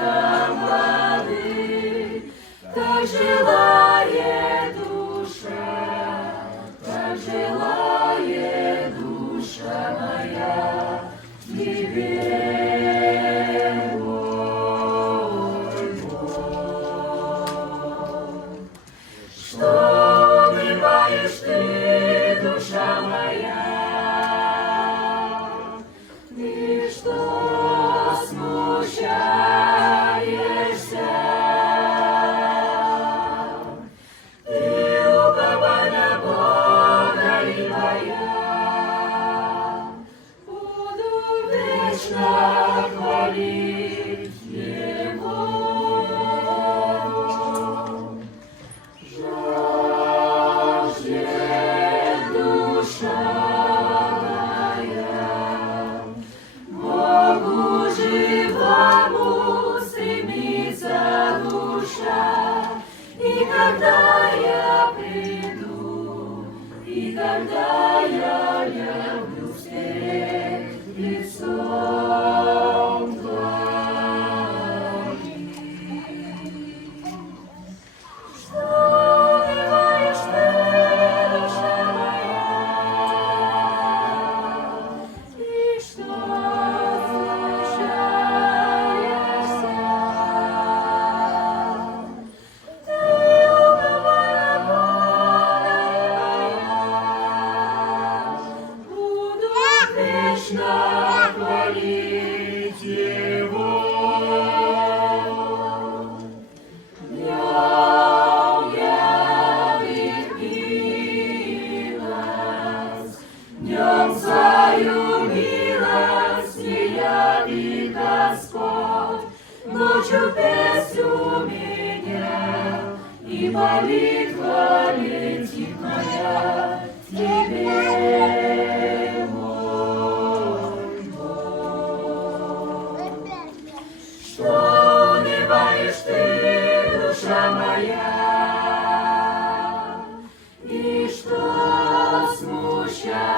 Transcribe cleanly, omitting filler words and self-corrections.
там воды, так желает душа, так желает душа моя тебе, мой Бог. Что унываешь ты, душа моя? Ты что смущаешься? Ты уповай на Бога, и твоя буду вечно хвалить Его. Жаждет душа моя, Богу живому стремится душа. И когда я приду, и когда я явлюсь перед лицом Твоим. Что унываешь ты, душа моя? И что смущаешься? Ты уповай на Бога, и моя буду вечно хвалить Его. Днем явит милость, днем свою милость не явит Господь, ночью песню меня и молитва летит моя тебе, мой Бог. Что унываешь ты, душа моя, и что смущаешься?